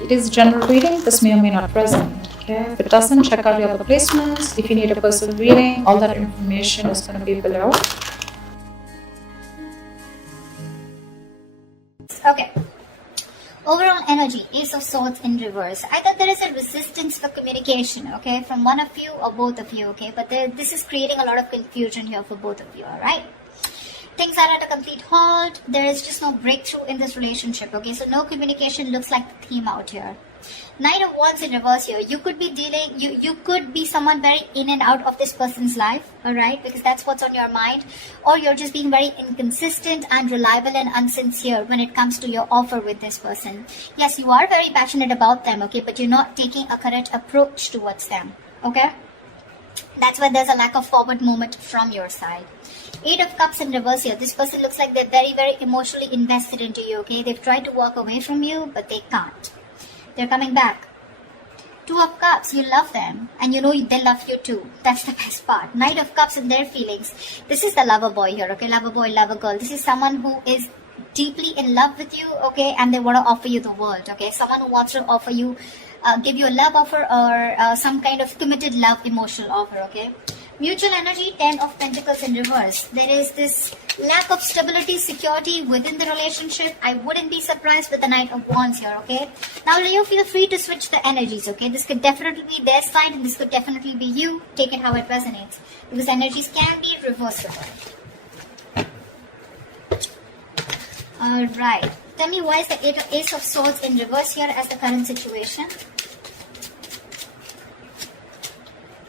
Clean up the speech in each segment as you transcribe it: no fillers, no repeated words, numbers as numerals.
It is general reading. This may or may not resonate. Okay. If it doesn't, check out your other placements. If you need a personal reading, all that information is going to be below. Okay. Overall energy, Ace of Swords in reverse. Either there is a resistance for communication, okay, from one of you or both of you, okay, but this is creating a lot of confusion here for both of you, alright? Things are at a complete halt. There is just no breakthrough in this relationship, okay, so no communication looks like the theme out here. Knight of Wands in reverse here. You could be dealing, you could be someone very in and out of this person's life, alright, because that's what's on your mind, or you're just being very inconsistent and reliable and unsincere when it comes to your offer with this person. Yes, you are very passionate about them, okay, but you're not taking a correct approach towards them, okay. That's why there's a lack of forward movement from your side. Eight of Cups in reverse here. This person looks like they're very, very emotionally invested into you, okay. They've tried to walk away from you, but they can't. They're coming back. Two of Cups, you love them and you know they love you too. That's the best part. Knight of Cups and their feelings. This is the lover boy here, okay? Lover boy, lover girl. This is someone who is deeply in love with you, okay? And they want to offer you the world, okay? Someone who wants to offer you, give you a love offer or some kind of committed love emotional offer, okay? Mutual energy, 10 of Pentacles in reverse. There is this lack of stability, security within the relationship. I wouldn't be surprised with the Knight of Wands here, okay? Now, Leo, feel free to switch the energies, okay? This could definitely be their side and this could definitely be you. Take it how it resonates. Because energies can be reversible. Alright. Tell me why is the Ace of Swords in reverse here as the current situation?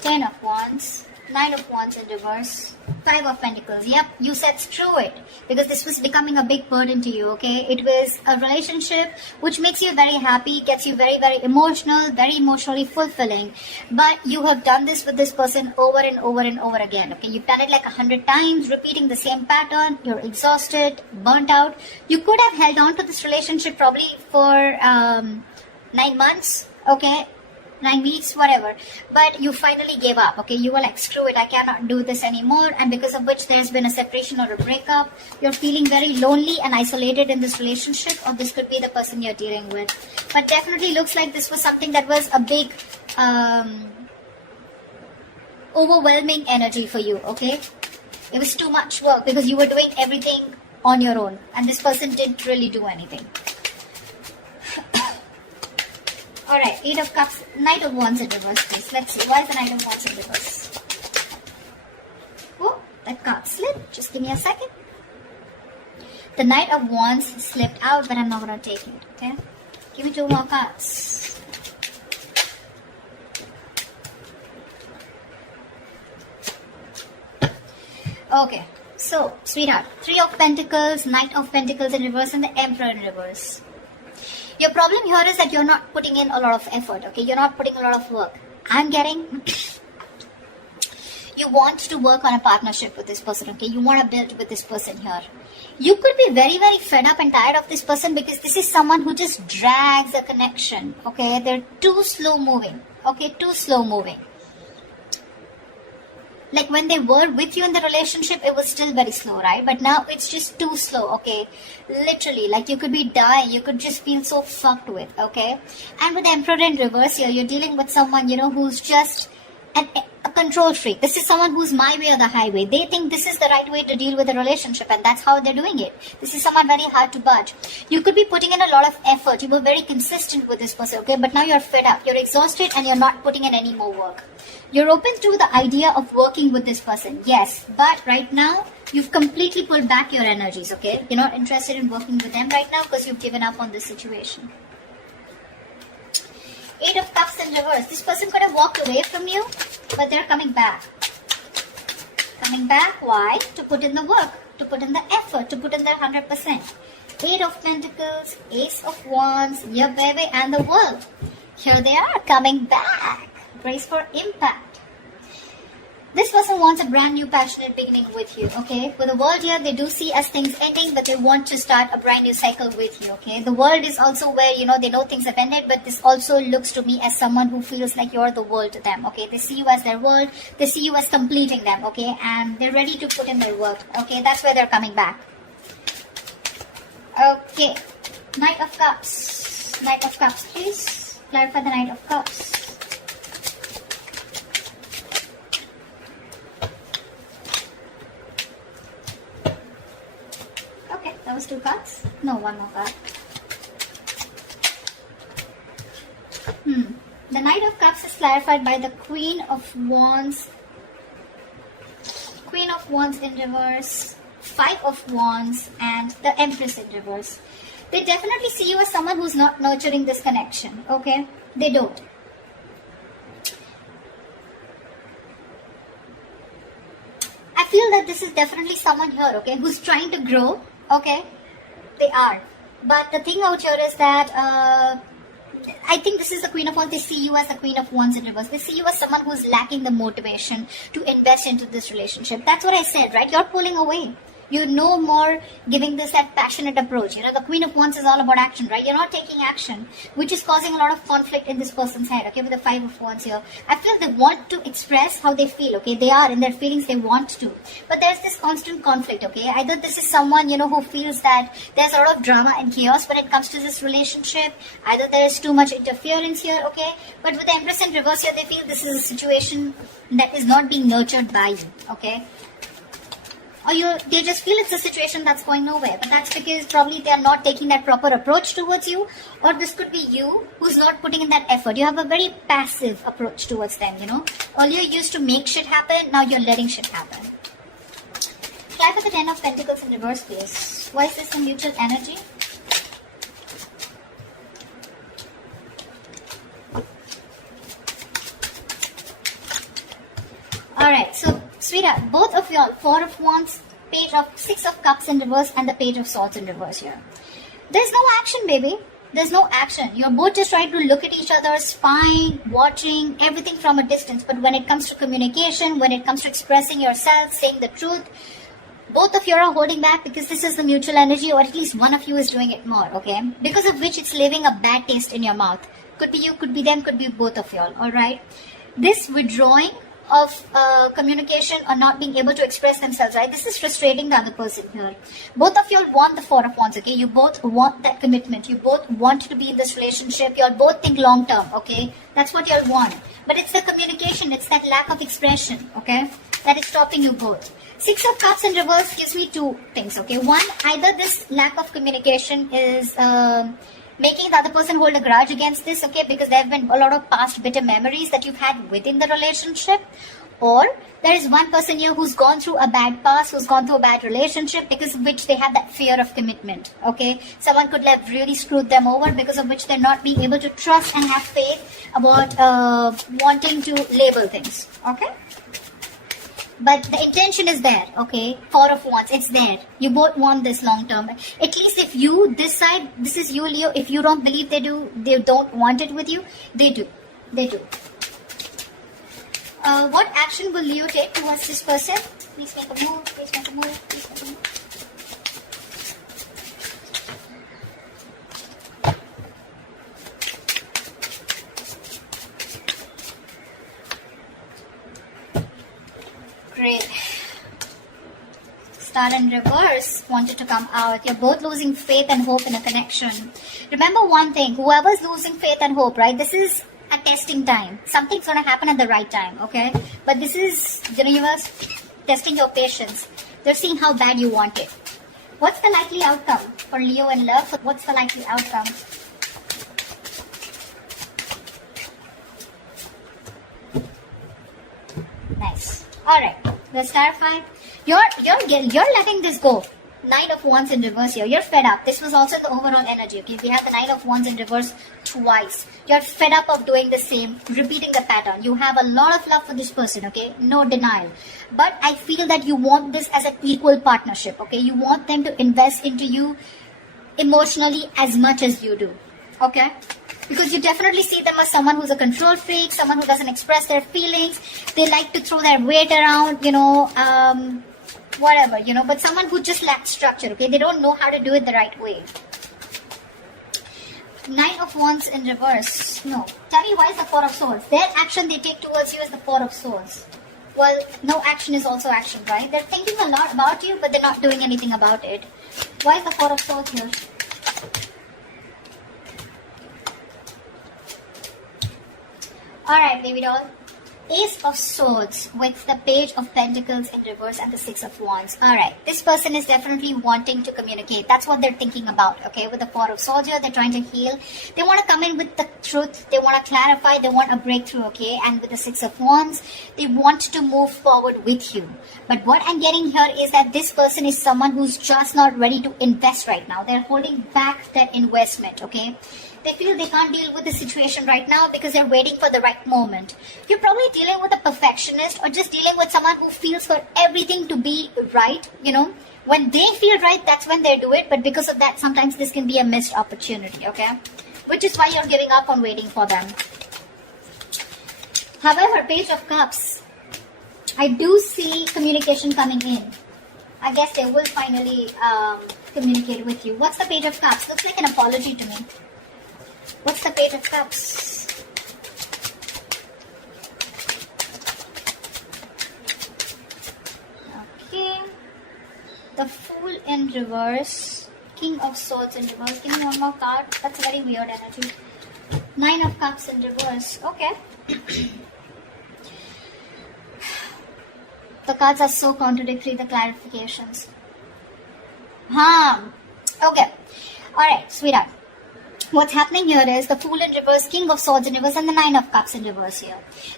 10 of Wands. 9 of Wands in reverse. 5 of Pentacles. Yep, you said screw it. Because this was becoming a big burden to you, okay? It was a relationship which makes you very happy, gets you very, very emotional, very emotionally fulfilling. But you have done this with this person over and over and over again, okay? You've done it like 100 times, repeating the same pattern. You're exhausted, burnt out. You could have held on to this relationship probably for 9 months, okay? 9 weeks, whatever, but you finally gave up, okay? You were like, screw it, I cannot do this anymore, and because of which there's been a separation or a breakup. You're feeling very lonely and isolated in this relationship, or this could be the person you're dealing with. But definitely looks like this was something that was a big overwhelming energy for you, okay? It was too much work because you were doing everything on your own and this person didn't really do anything. Alright, 8 of Cups, Knight of Wands in reverse, please. Let's see, why is the Knight of Wands in reverse? Oh, that card slipped. Just give me a second. The Knight of Wands slipped out, but I'm not going to take it, okay? Give me 2 more cards. Okay, so, sweetheart, 3 of Pentacles, Knight of Pentacles in reverse, and the Emperor in reverse. Your problem here is that you're not putting in a lot of effort, okay? You're not putting a lot of work. I'm getting... you want to work on a partnership with this person, okay? You want to build with this person here. You could be very, very fed up and tired of this person because this is someone who just drags a connection, okay? They're too slow moving, okay? Too slow moving. Like when they were with you in the relationship, it was still very slow, right? But now it's just too slow, okay? Literally, like you could be dying. You could just feel so fucked with, okay? And with the Emperor in reverse here, you're dealing with someone, you know, who's just a control freak. This is someone who's my way or the highway. They think this is the right way to deal with a relationship and that's how they're doing it. This is someone very hard to budge. You could be putting in a lot of effort. You were very consistent with this person, okay? But now you're fed up. You're exhausted and you're not putting in any more work. You're open to the idea of working with this person, yes. But right now, you've completely pulled back your energies, okay? You're not interested in working with them right now because you've given up on this situation. 8 of Cups in reverse. This person could have walked away from you, but they're coming back. Coming back, why? To put in the work, to put in the effort, to put in their 100%. 8 of Pentacles, Ace of Wands, your baby, and the World. Here they are, coming back. Brace for impact. This person wants a brand new passionate beginning with you, okay? With the World here, they do see as things ending, but they want to start a brand new cycle with you, okay? The World is also where, you know, they know things have ended, but this also looks to me as someone who feels like you're the world to them, okay? They see you as their world, they see you as completing them, okay? And they're ready to put in their work, okay? That's where they're coming back. Okay, Knight of Cups. Knight of Cups, please. Clarify the Knight of Cups. Okay, that was 2 cards. No, 1 more card. The Knight of Cups is clarified by the Queen of Wands. Queen of Wands in reverse, 5 of Wands, and the Empress in reverse. They definitely see you as someone who's not nurturing this connection, okay? They don't. I feel that this is definitely someone here, okay, who's trying to grow, okay? They are. But the thing out here is that I think this is the Queen of Wands. They see you as the Queen of Wands in reverse. They see you as someone who's lacking the motivation to invest into this relationship. That's what I said, right? You're pulling away. You're no more giving this that passionate approach. You know, the Queen of Wands is all about action, right? You're not taking action, which is causing a lot of conflict in this person's head, okay, with the 5 of Wands here. I feel they want to express how they feel, okay? They are in their feelings, they want to. But there's this constant conflict, okay? Either this is someone, you know, who feels that there's a lot of drama and chaos when it comes to this relationship. Either there is too much interference here, okay? But with the Empress in reverse here, they feel this is a situation that is not being nurtured by you, okay? Or they just feel it's a situation that's going nowhere. But that's because probably they are not taking that proper approach towards you. Or this could be you who's not putting in that effort. You have a very passive approach towards them, you know. Earlier you used to make shit happen, now you're letting shit happen. Clarify the 10 of Pentacles in reverse, please. Why is this a mutual energy? Alright, so sweetheart, both of y'all, 4 of Wands, Page of 6 of Cups in reverse, and the Page of Swords in reverse here. There's no action, baby. There's no action. You're both just trying to look at each other, spying, watching, everything from a distance. But when it comes to communication, when it comes to expressing yourself, saying the truth, both of you are holding back because this is the mutual energy, or at least one of you is doing it more, okay? Because of which it's leaving a bad taste in your mouth. Could be you, could be them, could be both of y'all, alright? This withdrawing of communication or not being able to express themselves, right? This is frustrating the other person here. Both of y'all want the 4 of Wands, okay? You both want that commitment. You both want to be in this relationship. Y'all both think long term, okay? That's what y'all want. But it's the communication, it's that lack of expression, okay? That is stopping you both. 6 of Cups in reverse gives me 2 things, okay? One, either this lack of communication is making the other person hold a grudge against this, okay, because there have been a lot of past bitter memories that you've had within the relationship, or there is one person here who's gone through a bad past, who's gone through a bad relationship, because of which they have that fear of commitment, okay? Someone could have really screwed them over, because of which they're not being able to trust and have faith about wanting to label things, okay? But the intention is there, okay? 4 of Wands, it's there. You both want this long term. At least if you, this side, this is you, Leo. If you don't believe they don't want it with you, they do. They do. What action will Leo take towards this person? Please make a move, please make a move, please make a move. Great. Star in reverse wanted to come out. You're both losing faith and hope in a connection. Remember one thing, whoever's losing faith and hope, right? This is a testing time. Something's going to happen at the right time, okay? But this is the universe testing your patience. They're seeing how bad you want it. What's the likely outcome for Leo in love? What's the likely outcome? Nice. Alright, let's clarify. You're letting this go. 9 of Wands in reverse here. You're fed up. This was also the overall energy, okay? We have the 9 of Wands in reverse twice. You're fed up of doing the same, repeating the pattern. You have a lot of love for this person, okay? No denial. But I feel that you want this as an equal partnership, okay? You want them to invest into you emotionally as much as you do, okay? Because you definitely see them as someone who's a control freak, someone who doesn't express their feelings. They like to throw their weight around, you know, whatever, you know, but someone who just lacks structure, okay? They don't know how to do it the right way. 9 of Wands in reverse. No. Tell me, why is the 4 of Swords? Their action they take towards you is the 4 of Swords. Well, no action is also action, right? They're thinking a lot about you, but they're not doing anything about it. Why is the 4 of Swords here? Alright, baby doll. Ace of Swords with the Page of Pentacles in reverse and the Six of Wands. Alright, this person is definitely wanting to communicate. That's what they're thinking about, okay? With the Four of Swords here, they're trying to heal. They want to come in with the truth. They want to clarify. They want a breakthrough, okay? And with the Six of Wands, they want to move forward with you. But what I'm getting here is that this person is someone who's just not ready to invest right now. They're holding back that investment, okay? They feel they can't deal with the situation right now because they're waiting for the right moment. You're probably dealing with a perfectionist or just dealing with someone who feels for everything to be right, you know. When they feel right, that's when they do it. But because of that, sometimes this can be a missed opportunity, okay? Which is why you're giving up on waiting for them. However, Page of Cups, I do see communication coming in. I guess they will finally communicate with you. What's the Page of Cups? Looks like an apology to me. What's the Page of Cups? Okay. The Fool in reverse. King of Swords in reverse. Give me one more card. That's a very weird energy. Nine of Cups in reverse. Okay. The cards are so contradictory, the clarifications. Okay. Alright, sweetheart. What's happening here is the Fool in reverse, King of Swords in reverse, and the Nine of Cups in reverse here.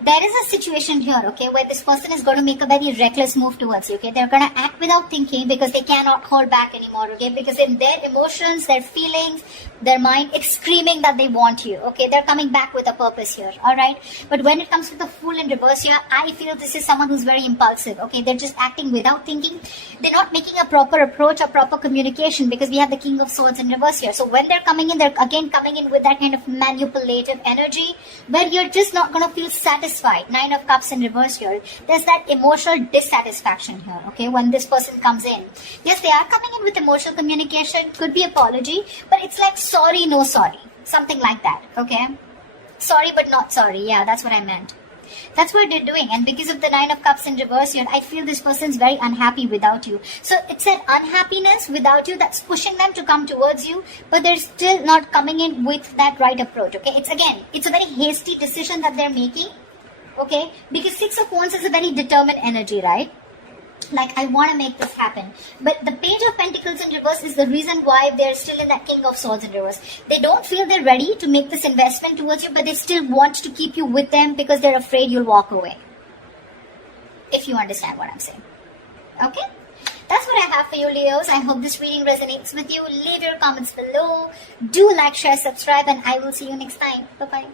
There is a situation here, okay, where this person is going to make a very reckless move towards you, okay? They're going to act without thinking because they cannot hold back anymore, okay? Because in their emotions, their feelings, their mind, it's screaming that they want you, okay? They're coming back with a purpose here, alright? But when it comes to the Fool in reverse here, I feel this is someone who's very impulsive, okay? They're just acting without thinking. They're not making a proper approach or proper communication because we have the King of Swords in reverse here. So when they're coming in, they're again coming in with that kind of manipulative energy where you're just not going to feel satisfied. Nine of Cups in reverse here. There's that emotional dissatisfaction here, okay, when this person comes in. Yes, they are coming in with emotional communication, could be apology, but it's like sorry, no sorry. Something like that, okay? Sorry but not sorry. Yeah, that's what I meant. That's what they're doing, and because of the Nine of Cups in reverse here, I feel this person's very unhappy without you. So it's an unhappiness without you that's pushing them to come towards you, but they're still not coming in with that right approach, okay? It's a very hasty decision that they're making, okay? Because Six of Wands is a very determined energy, right? Like, I want to make this happen. But the Page of Pentacles in reverse is the reason why they're still in that King of Swords in reverse. They don't feel they're ready to make this investment towards you, but they still want to keep you with them because they're afraid you'll walk away. If you understand what I'm saying. Okay? That's what I have for you, Leos. I hope this reading resonates with you. Leave your comments below. Do like, share, subscribe, and I will see you next time. Bye-bye.